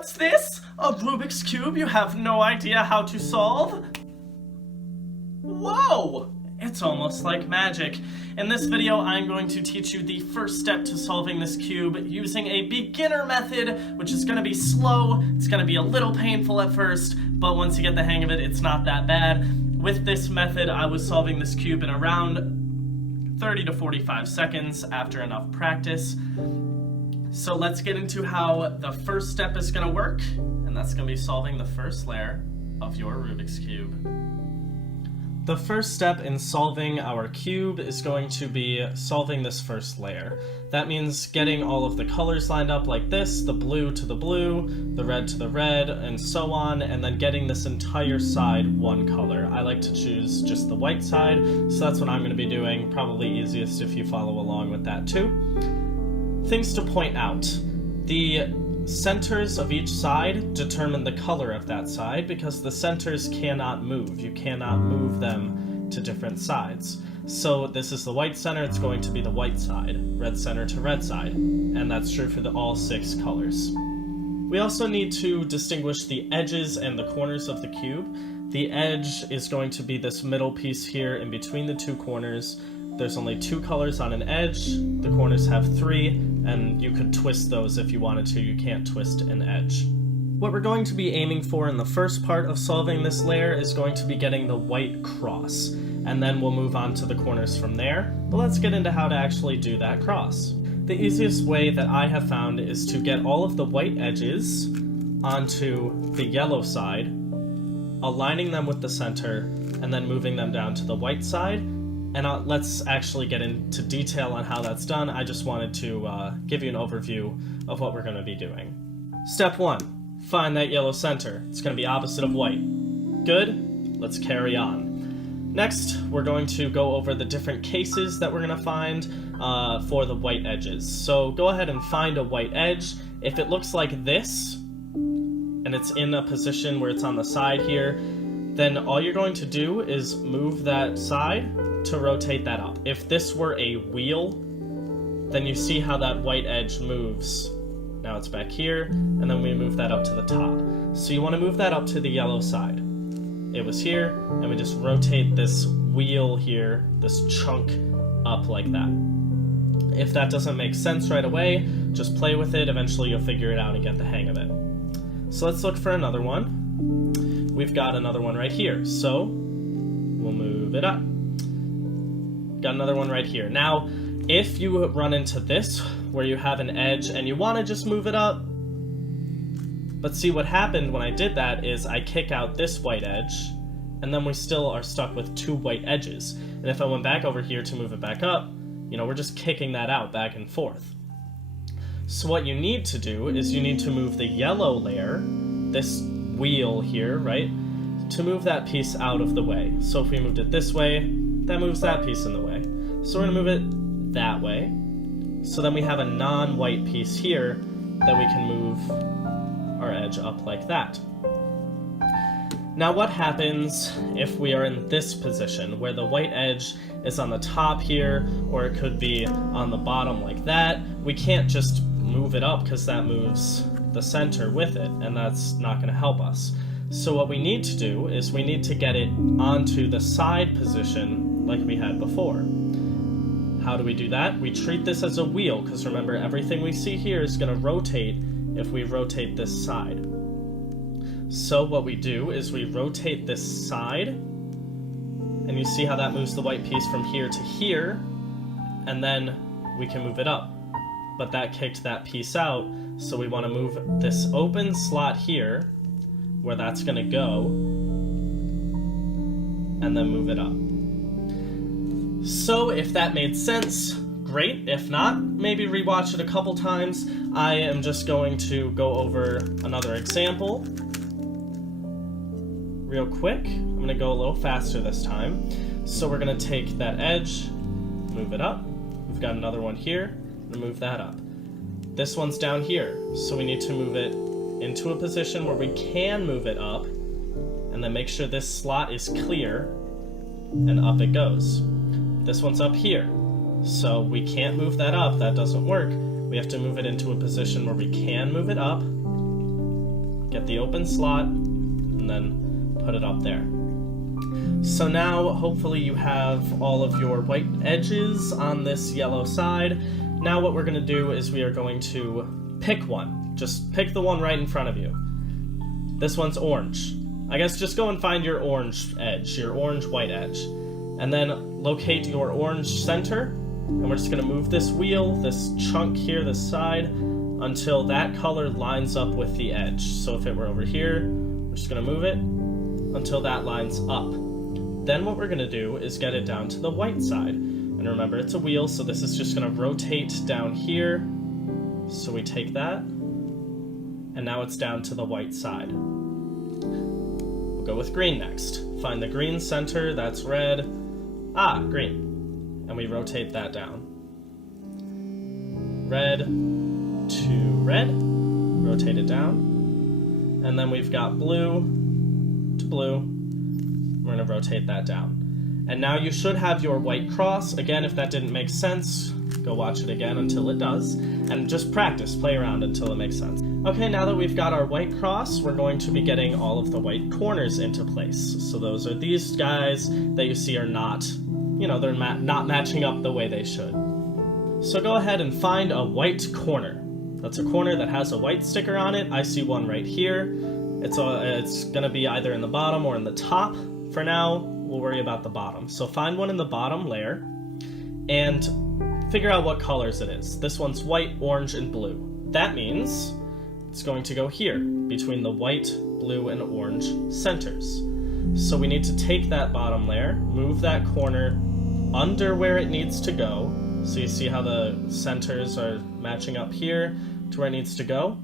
What's this? A Rubik's Cube you have no idea how to solve? Whoa! It's almost like magic. In this video, I'm going to teach you the first step to solving this cube using a beginner method, which is going to be slow. It's going to be a little painful at first, but once you get the hang of it, it's not that bad. With this method, I was solving this cube in around 30 to 45 seconds after enough practice. So let's get into how the first step is going to work, and that's going to be solving the first layer of your Rubik's Cube. The first step in solving our cube is going to be solving this first layer. That means getting all of the colors lined up like this, the blue to the blue, the red to the red, and so on, and then getting this entire side one color. I like to choose just the white side, so that's what I'm going to be doing. Probably easiest if you follow along with that too. Things to point out. The centers of each side determine the color of that side because the centers cannot move. You cannot move them to different sides. So this is the white center, it's going to be the white side. Red center to red side. And that's true for all 6 colors. We also need to distinguish the edges and the corners of the cube. The edge is going to be this middle piece here in between the 2 corners. There's only 2 colors on an edge, the corners have 3, and you could twist those if you wanted to. You can't twist an edge. What we're going to be aiming for in the first part of solving this layer is going to be getting the white cross, and then we'll move on to the corners from there. But let's get into how to actually do that cross. The easiest way that I have found is to get all of the white edges onto the yellow side, aligning them with the center, and then moving them down to the white side. And let's actually get into detail on how that's done. I just wanted to give you an overview of what we're going to be doing. Step 1, find that yellow center. It's going to be opposite of white. Good? Let's carry on. Next, we're going to go over the different cases that we're going to find for the white edges. So go ahead and find a white edge. If it looks like this, and it's in a position where it's on the side here, then all you're going to do is move that side to rotate that up. If this were a wheel, then you see how that white edge moves. Now it's back here, and then we move that up to the top. So you want to move that up to the yellow side. It was here, and we just rotate this wheel here, this chunk, up like that. If that doesn't make sense right away, just play with it. Eventually you'll figure it out and get the hang of it. So let's look for another one. We've got another one right here, so we'll move it up. Got another one right here. Now, if you run into this, where you have an edge and you want to just move it up, but see what happened when I did that is I kick out this white edge, and then we still are stuck with 2 white edges. And if I went back over here to move it back up, we're just kicking that out back and forth. So what you need to do is you need to move the yellow layer, this wheel here, right, to move that piece out of the way. So if we moved it this way, that moves that piece in the way. So we're going to move it that way. So then we have a non-white piece here that we can move our edge up like that. Now what happens if we are in this position where the white edge is on the top here, or it could be on the bottom like that? We can't just move it up because that moves the center with it, and that's not going to help us. So what we need to do is we need to get it onto the side position like we had before. How do we do that? We treat this as a wheel, because remember, everything we see here is going to rotate if we rotate this side. So what we do is we rotate this side, and you see how that moves the white piece from here to here, and then we can move it up. But that kicked that piece out, so we want to move this open slot here, where that's going to go, and then move it up. So if that made sense, great. If not, maybe rewatch it a couple times. I am just going to go over another example real quick. I'm going to go a little faster this time. So we're going to take that edge, move it up. We've got another one here, and move that up. This one's down here, so we need to move it into a position where we can move it up, and then make sure this slot is clear, and up it goes. This one's up here, so we can't move that up, that doesn't work. We have to move it into a position where we can move it up, get the open slot, and then put it up there. So now, hopefully you have all of your white edges on this yellow side. Now what we're going to do is we are going to pick one. Just pick the one right in front of you. This one's orange. I guess just go and find your orange edge, your orange-white edge. And then locate your orange center. And we're just going to move this wheel, this chunk here, this side, until that color lines up with the edge. So if it were over here, we're just going to move it until that lines up. Then what we're going to do is get it down to the white side. And remember, it's a wheel, so this is just going to rotate down here. So we take that, and now it's down to the white side. We'll go with green next. Find the green center, that's red. Green. And we rotate that down. Red to red, rotate it down. And then we've got blue to blue. We're going to rotate that down. And now you should have your white cross. Again, if that didn't make sense, go watch it again until it does. And just practice, play around until it makes sense. Okay, now that we've got our white cross, we're going to be getting all of the white corners into place. So those are these guys that you see are not, they're not matching up the way they should. So go ahead and find a white corner. That's a corner that has a white sticker on it. I see one right here. It's going to be either in the bottom or in the top. For now, we'll worry about the bottom. So find one in the bottom layer and figure out what colors it is. This one's white, orange, and blue. That means it's going to go here between the white, blue, and orange centers. So we need to take that bottom layer, move that corner under where it needs to go. So you see how the centers are matching up here to where it needs to go.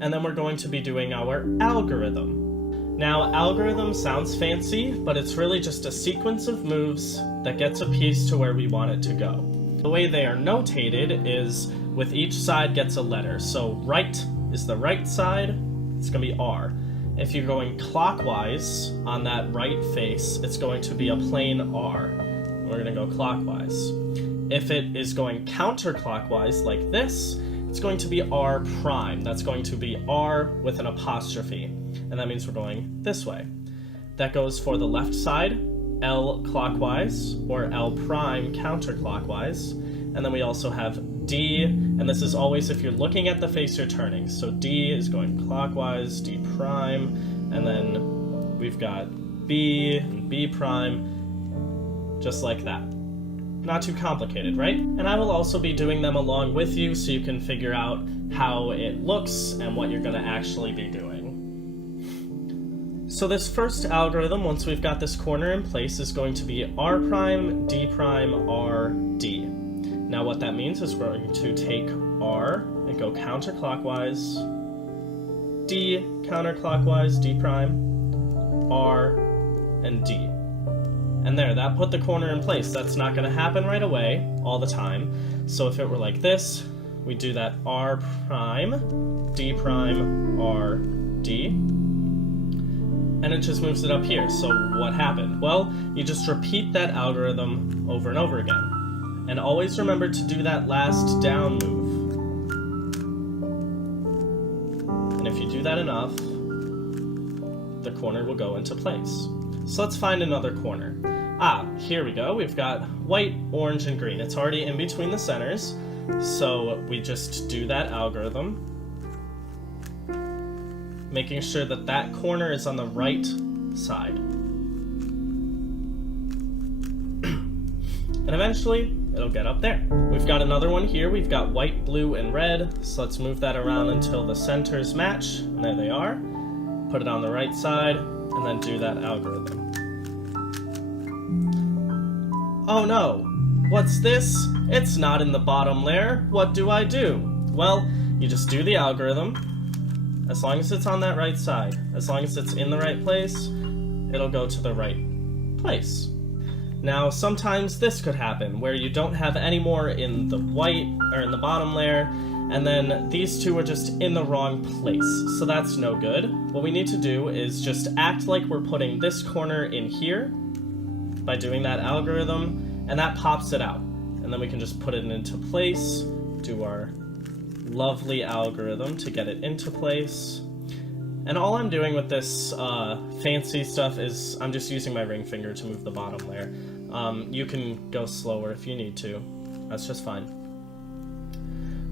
And then we're going to be doing our algorithm. Now, algorithm sounds fancy, but it's really just a sequence of moves that gets a piece to where we want it to go. The way they are notated is with each side gets a letter. So right is the right side, it's going to be R. If you're going clockwise on that right face, it's going to be a plain R. We're going to go clockwise. If it is going counterclockwise like this, it's going to be R prime. That's going to be R with an apostrophe. And that means we're going this way. That goes for the left side, L clockwise, or L prime counterclockwise. And then we also have D, and this is always if you're looking at the face you're turning. So D is going clockwise, D prime, and then we've got B and B prime, just like that. Not too complicated, right? And I will also be doing them along with you so you can figure out how it looks and what you're going to actually be doing. So this first algorithm, once we've got this corner in place, is going to be R prime, D prime, R, D. Now what that means is we're going to take R and go counterclockwise, D counterclockwise, D prime, R, and D. And there, that put the corner in place. That's not going to happen right away, all the time. So if it were like this, we do that R prime, D prime, R, D. And it just moves it up here. So what happened? Well, you just repeat that algorithm over and over again. And always remember to do that last down move. And if you do that enough, the corner will go into place. So let's find another corner. Here we go. We've got white, orange, and green. It's already in between the centers. So we just do that algorithm, making sure that that corner is on the right side. And eventually, it'll get up there. We've got another one here. We've got white, blue, and red. So let's move that around until the centers match. And there they are. Put it on the right side, and then do that algorithm. Oh no, what's this? It's not in the bottom layer. What do I do? Well, you just do the algorithm. As long as it's on that right side, as long as it's in the right place, it'll go to the right place. Now, sometimes this could happen, where you don't have any more in the white, or in the bottom layer, and then these two are just in the wrong place, so that's no good. What we need to do is just act like we're putting this corner in here by doing that algorithm, and that pops it out. And then we can just put it into place, do our lovely algorithm to get it into place, And all I'm doing with this fancy stuff is I'm just using my ring finger to move the bottom layer. You can go slower if you need to. That's just fine.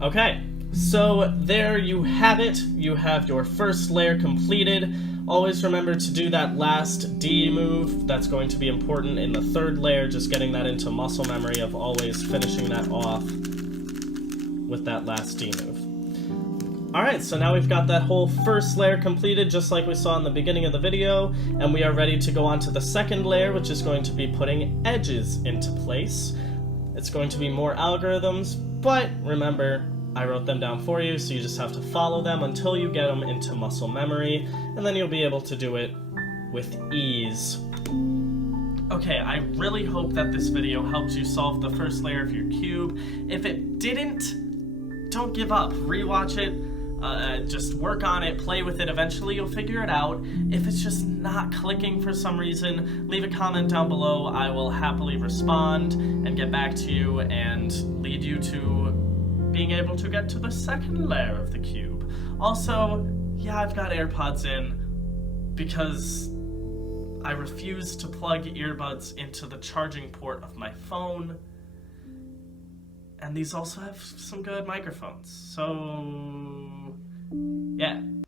Okay, so there you have it. You have your first layer completed. Always remember to do that last D move. That's going to be important in the third layer, just getting that into muscle memory of always finishing that off with that last D move. Alright, so now we've got that whole first layer completed, just like we saw in the beginning of the video, and we are ready to go on to the second layer, which is going to be putting edges into place. It's going to be more algorithms, but remember, I wrote them down for you, so you just have to follow them until you get them into muscle memory, and then you'll be able to do it with ease. Okay, I really hope that this video helped you solve the first layer of your cube. If it didn't, don't give up. Rewatch it. Just work on it, play with it, eventually you'll figure it out. If it's just not clicking for some reason, leave a comment down below. I will happily respond and get back to you and lead you to being able to get to the second layer of the cube. Also, yeah, I've got AirPods in because I refuse to plug earbuds into the charging port of my phone. And these also have some good microphones, so yeah.